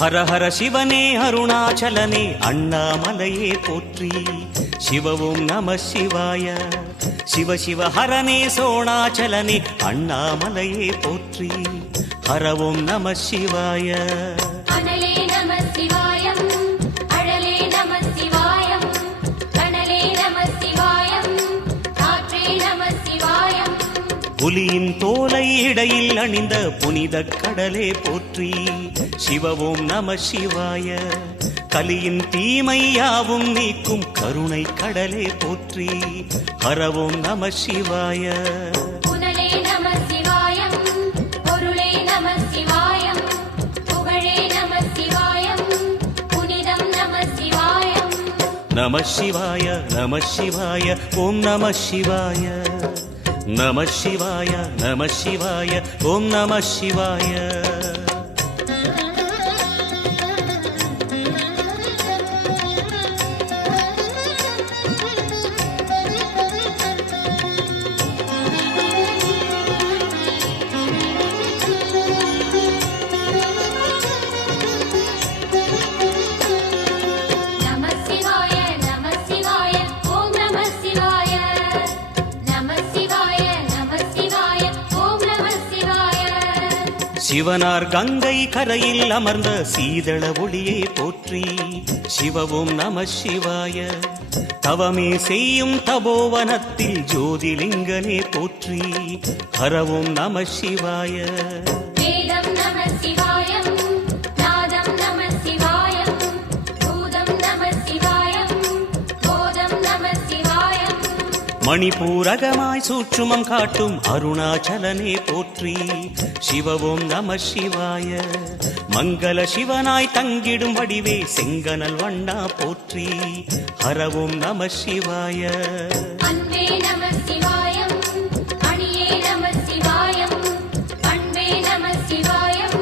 ஹர ஹர சிவனே அருணாச்சலனே அண்ணாமலையே போற்றி. சிவவும் நம சிவாய. சிவ சிவ ஹரனே சோணாச்சலனே அண்ணாமலையே போற்றி. ஹரவும் நம சிவாய. அனலே நம சிவாயம், அழலே நம சிவாயம், கனலே நம சிவாயம், காற்றே நம சிவாயம். புலியின் தோலை இடையில் அணிந்த புனித கடலே போற்றி. சிவவும் நம சிவாய. கலியின் தீமையாவும் நீக்கும் கருணை கடலே போற்றி. ஹரவும் நம சிவாய. புனலே நம சிவாயம், பொருளே நம சிவாயம், புகழே நம சிவாயம், புனிதம் நம சிவாயம். நம சிவாய நம சிவாய ஓம் நம சிவாய. நம சிவாய நம சிவாய ஓம் நம சிவாய. சிவனார் கங்கை கரையில் அமர்ந்த சீதள ஒளியே போற்றி. சிவவும் நம சிவாய. தவமே செய்யும் தபோவனத்தில் ஜோதிலிங்கனே போற்றி. ஹரவும் நம சிவாய. வேதம் நம சிவாயம், நாதம் நம சிவாயம், பூதம் நம சிவாயம், போதம் நம சிவாயம். மணிபூரகமாய் சூட்சுமம் காட்டும் அருணாச்சலனே போற்றி. சிவவும் நம சிவாய. மங்கள சிவனாய் தங்கிடும் வடிவே செங்கனல் வண்ணா போற்றி. ஹரவும் நம சிவாய. அன்பே நம சிவாயம், அணியே நம சிவாயம், பண்பே நம சிவாயம்,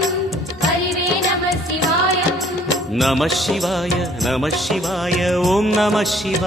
அறிவே நம சிவாயம். நம சிவாய நம சிவாய ஓம் நம சிவாய.